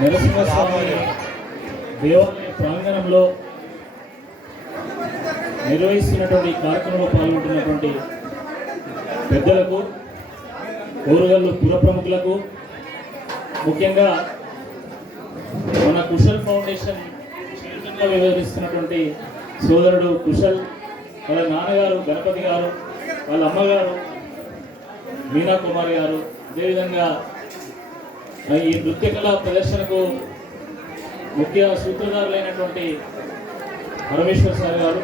నరసింహస్వామి దేవాలయ ప్రాంగణంలో నిర్వహిస్తున్నటువంటి కార్యక్రమంలో పాల్గొంటున్నటువంటి పెద్దలకు, ఓరుగల్లు పుర ప్రముఖులకు, ముఖ్యంగా మన కుశల్ ఫౌండేషన్ చైర్మన్గా వ్యవహరిస్తున్నటువంటి సోదరుడు కుశల్, వాళ్ళ నాన్నగారు గణపతి గారు, వాళ్ళ అమ్మగారు మీనా కుమారి గారు, అదేవిధంగా ఈ నృత్య కళా ప్రదర్శనకు ముఖ్య సూత్రధారులైనటువంటి పరమేశ్వర్ సార్ గారు,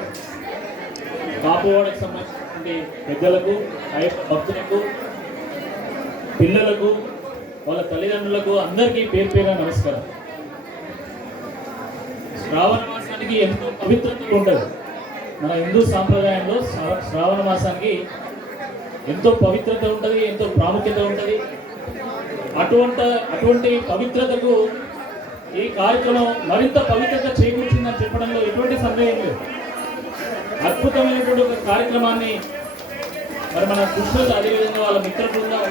కాపువాడకు సంబంధించినటువంటి పెద్దలకు, అయ్యప్ప భక్తులకు, పిల్లలకు, వాళ్ళ తల్లిదండ్రులకు అందరికీ పేరు పేరున నమస్కారం. శ్రావణ మాసానికి ఎంతో పవిత్రత ఉంటుంది. మన హిందూ సాంప్రదాయంలో శ్రావణ మాసానికి ఎంతో పవిత్రత ఉంటుంది, ఎంతో ప్రాముఖ్యత ఉంటుంది. అటువంటి పవిత్రతకు ఈ కార్యక్రమం మరింత పవిత్రత చేకూర్చిందని చెప్పడంలో ఎటువంటి సందేహం లేదు. అద్భుతమైనటువంటి ఒక కార్యక్రమాన్ని మరి మన కృష్ణులు, అదేవిధంగా వాళ్ళ మిత్ర బృందం,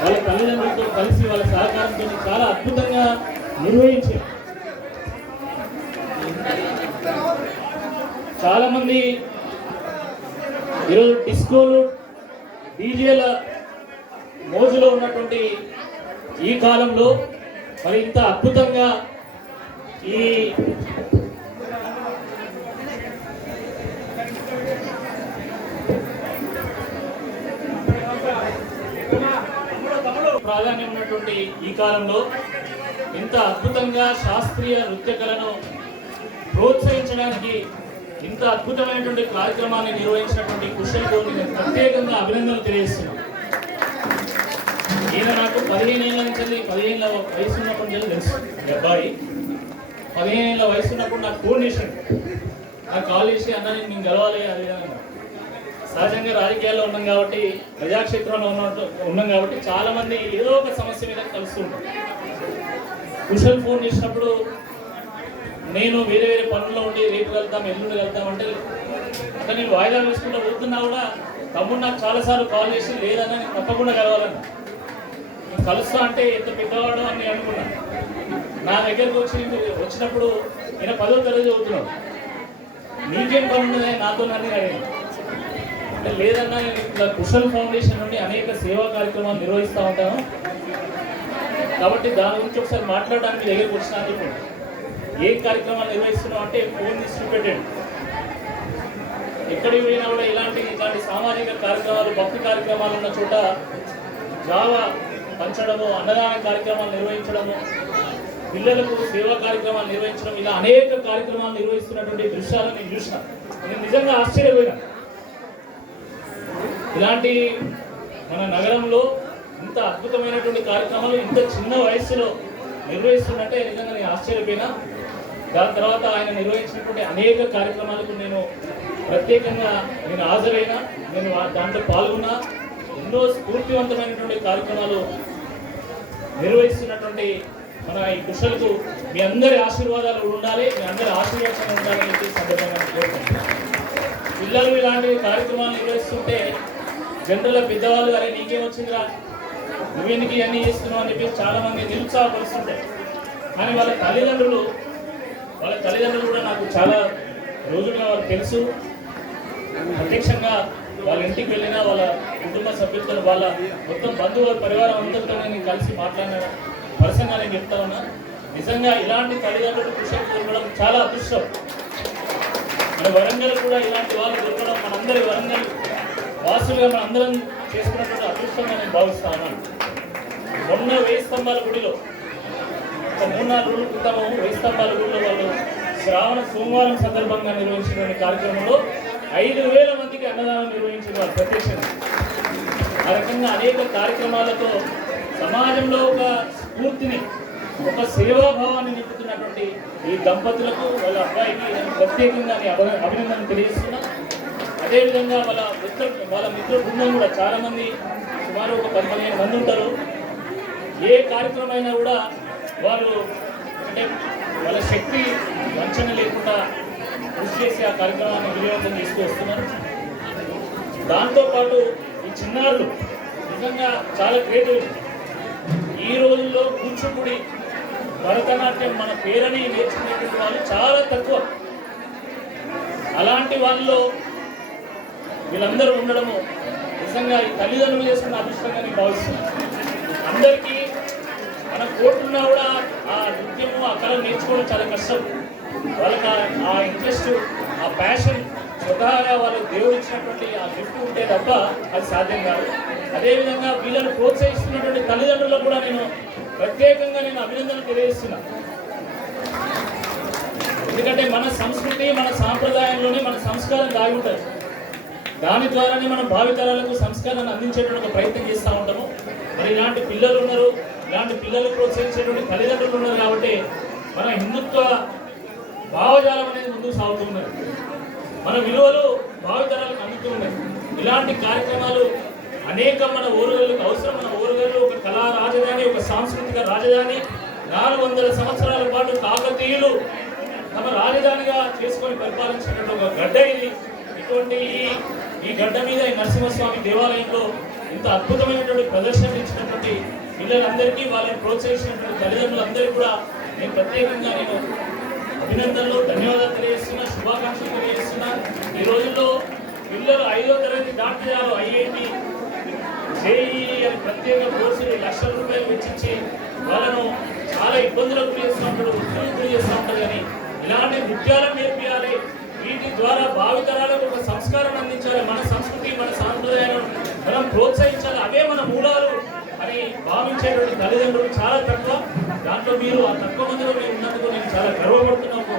వాళ్ళ తల్లిదండ్రులతో కలిసి వాళ్ళ సహకారంతో చాలా అద్భుతంగా నిర్వహించారు. చాలామంది ఈరోజు డిస్కోలు, డీజేల మోజులో ఉన్నటువంటి ఈ కాలంలో మరి ఇంత అద్భుతంగా ఈ ప్రాధాన్యం ఉన్నటువంటి ఈ కాలంలో ఇంత అద్భుతంగా శాస్త్రీయ నృత్య కళను ప్రోత్సహించడానికి ఇంత అద్భుతమైనటువంటి కార్యక్రమాన్ని నిర్వహించినటువంటి కుశల్ గౌడ్ని ప్రత్యేకంగా అభినందనలు తెలియజేస్తున్నాను. ఈయన నాకు 15 ఏళ్ళ నుంచి 15 ఏళ్ళ వయసు ఉన్నప్పటి నుంచి తెలుసు. ఈ అబ్బాయి 15 ఏళ్ళ వయసు ఉన్నప్పుడు నాకు ఫోన్ చేశాడు. నాకు కాల్ చేసి, అన్న నేను గెలవాలి అది సహజంగా రాజకీయాల్లో ఉన్నాం కాబట్టి, ప్రజాక్షేత్రంలో ఉన్నాం కాబట్టి చాలా మంది ఏదో ఒక సమస్య మీద కలుస్తూ ఉంటాం. కుశల్ ఫోన్ చేసినప్పుడు నేను వేరే వేరే పనుల్లో ఉండి రేపు వెళ్తాం, ఎల్లుండి వెళ్తాం అంటే అక్కడ నేను వాయిదా వేసుకుంటూ పోతున్నా కూడా తమ్ముడు నాకు చాలాసార్లు కాల్ చేసి, లేదన్నా నేను తప్పకుండా కలవాలన్నా. నేను కలుస్తా అంటే ఎంత పెద్దవాడు అని నేను అనుకున్నాను. నా దగ్గరకు వచ్చినప్పుడు నేను 10వ తరగతి చదువుతున్నాడు. నీకేం పని ఉన్నది నాతో నన్ను అడిగాను. అంటే లేదన్నా నేను ఇట్లా కుశల్ ఫౌండేషన్ నుండి అనేక సేవా కార్యక్రమాలు నిర్వహిస్తూ ఉంటాను కాబట్టి దాని గురించి ఒకసారి మాట్లాడడానికి మీ దగ్గరకు వచ్చినా అని చెప్పండి. ఏ కార్యక్రమాలు నిర్వహిస్తున్నాం అంటే ఫోన్ తీసుకుని పెట్టండి. ఎక్కడికి పోయినా కూడా ఇలాంటి సామాజిక కార్యక్రమాలు, భక్తి కార్యక్రమాలు ఉన్న చోట జావా పంచడము, అన్నదాన కార్యక్రమాలు నిర్వహించడము, పిల్లలకు సేవా కార్యక్రమాలు నిర్వహించడం, ఇలా అనేక కార్యక్రమాలు నిర్వహిస్తున్నటువంటి దృశ్యాలను నేను చూసిన. నేను నిజంగా ఆశ్చర్యపోయినా. ఇలాంటి మన నగరంలో ఇంత అద్భుతమైనటువంటి కార్యక్రమాలు ఇంత చిన్న వయస్సులో నిర్వహిస్తున్నట్టే నిజంగా నేను ఆశ్చర్యపోయినా. దాని తర్వాత ఆయన నిర్వహించినటువంటి అనేక కార్యక్రమాలకు నేను ప్రత్యేకంగా హాజరైనా, నేను దాంట్లో పాల్గొన్నా. ఎన్నో స్ఫూర్తివంతమైనటువంటి కార్యక్రమాలు నిర్వహిస్తున్నటువంటి మన ఈ కుశల్కు మీ అందరి ఆశీర్వాదాలు ఉండాలి, మీ అందరి ఆశీర్వాదం ఉండాలని చెప్పి సందర్భంగా కోరుకుంటున్నాను. పిల్లలు ఇలాంటి కార్యక్రమాలు నిర్వహిస్తుంటే జనరల్గా పెద్దవాళ్ళు, అరే నీకేమొచ్చిందిరా, నువ్వెందుకు ఇవన్నీ చేస్తున్నావు అని చెప్పి చాలామంది నిరుత్సాహపరుస్తుంటాయి. కానీ వాళ్ళ తల్లిదండ్రులు కూడా నాకు చాలా రోజులుగా వాళ్ళకి తెలుసు. ప్రత్యక్షంగా వాళ్ళ ఇంటికి వెళ్ళినా వాళ్ళ కుటుంబ సభ్యులతో, వాళ్ళ మొత్తం బంధువుల పరివారం అందరితో నేను కలిసి మాట్లాడిన పర్సన్గా నేను చెప్తా ఉన్నా. నిజంగా ఇలాంటి తల్లిదండ్రులు కృషి దొరకడం చాలా అదృష్టం. మన వరంగల్ కూడా ఇలాంటి వాళ్ళు దొరకడం, మనందరి వరంగల్ వాసులుగా మన అందరం చేసుకున్నటువంటి అదృష్టంగా నేను భావిస్తా ఉన్నాను. మొన్న 1000 స్తంభాల గుడిలో ఒక 3-4 రోజుల క్రితము 1000 స్తంభాల గుడిలో వాళ్ళు శ్రావణ సోమవారం సందర్భంగా నిర్వహించిన కార్యక్రమంలో 5000 మందికి అన్నదానం నిర్వహించిన వారు ప్రత్యక్షంగా. ఆ రకంగా అనేక కార్యక్రమాలతో సమాజంలో ఒక స్ఫూర్తిని, ఒక సేవాభావాన్ని నింపుతున్నటువంటి ఈ దంపతులకు, వాళ్ళ అబ్బాయికి నేను ప్రత్యేకంగా అభినందనలు తెలియజేస్తున్నా. అదేవిధంగా వాళ్ళ మిత్ర బృందం కూడా చాలామంది, సుమారు ఒక 15 మంది ఉంటారు. ఏ కార్యక్రమం అయినా కూడా వాళ్ళు అంటే వాళ్ళ శక్తి వంచన లేకుండా కృషి చేసి ఆ కార్యక్రమాన్ని వినియోగం తీసుకువస్తున్నారు. దాంతోపాటు ఈ చిన్నారులు నిజంగా చాలా క్రియేటివ్. ఈ రోజుల్లో కూచిపూడి భరతనాట్యం మన పేరుని నేర్చుకునేటువంటి వాళ్ళు చాలా తక్కువ. అలాంటి వాళ్ళు వీళ్ళందరూ ఉండడము నిజంగా ఈ తల్లిదండ్రులు చేసుకున్న అదృష్టంగా నేను భావిస్తున్నాను. అందరికీ మన కోట్లున్నా కూడా ఆ నృత్యము ఆ కళ నేర్చుకోవడం చాలా కష్టం. వాళ్ళకి ఆ ఇంట్రెస్ట్ ఆ ప్యాషన్ స్వతహాగా వాళ్ళు దేవుడు ఇచ్చినటువంటి ఆ గిఫ్ట్ ఉంటే తప్ప అది సాధ్యం కాదు. అదేవిధంగా వీళ్ళని ప్రోత్సహిస్తున్నటువంటి తల్లిదండ్రులకు కూడా నేను ప్రత్యేకంగా అభినందనలు తెలియజేస్తున్నా. ఎందుకంటే మన సంస్కృతి మన సాంప్రదాయంలోనే మన సంస్కారం దాగి ఉంటుంది. దాని ద్వారానే మనం భావితరాలకు సంస్కారాన్ని అందించేటువంటి ఒక ప్రయత్నం చేస్తూ ఉంటాము. మరి ఇలాంటి పిల్లలు ఉన్నారు, ఇలాంటి పిల్లలు ప్రోత్సహించేటువంటి తల్లిదండ్రులు ఉన్నారు కాబట్టి మన హిందుత్వ భావజాలం అనేది ముందుకు సాగుతున్నది. మన విలువలు భావితరాలకు అందుతూ ఉన్నాయి. ఇలాంటి కార్యక్రమాలు అనేక మన ఓరుగల్లుకు అవసరం. మన ఓరుగల్లు ఒక కళా రాజధాని, ఒక సాంస్కృతిక రాజధాని. 400 సంవత్సరాల పాటు కాకతీయులు తమ రాజధానిగా చేసుకొని పరిపాలించినటువంటి ఒక గడ్డ ఇది. ఇటువంటి ఈ గడ్డ మీద ఈ నరసింహస్వామి దేవాలయంలో ఇంత అద్భుతమైనటువంటి ప్రదర్శన ఇచ్చినటువంటి పిల్లలందరికీ, వాళ్ళని ప్రోత్సహించినటువంటి తల్లిదండ్రులందరికీ కూడా నేను ప్రత్యేకంగా అభినందనలు ధన్యవాదాలు తెలియజేస్తున్నా, శుభాకాంక్షలు తెలియజేస్తున్నా. ఈ రోజుల్లో పిల్లలు 5వ తరగతి దాటి ఐఐటి జేఈ అని ప్రత్యేక కోర్సులు లక్షల రూపాయలు వెచ్చించి వాళ్ళను చాలా ఇబ్బందులకు గురి చేస్తూ ఉంటాడు, ఒత్తిడికి గురి చేస్తూ ఉంటారు. కానీ ఇలాంటి నృత్యాలను నేర్పియాలి, వీటి ద్వారా భావితరాలకు ఒక సంస్కారం అందించాలి, మన సంస్కృతి మన సాంప్రదాయాలను మనం ప్రోత్సహించాలి, అవే మన మూలాలు అని భావించేటువంటి తల్లిదండ్రులు చాలా తక్కువ. దాంట్లో మీరు ఆ తక్కువ మందిలో మీరు ఉన్నందుకు నేను చాలా గర్వపడుతున్నా. ఒక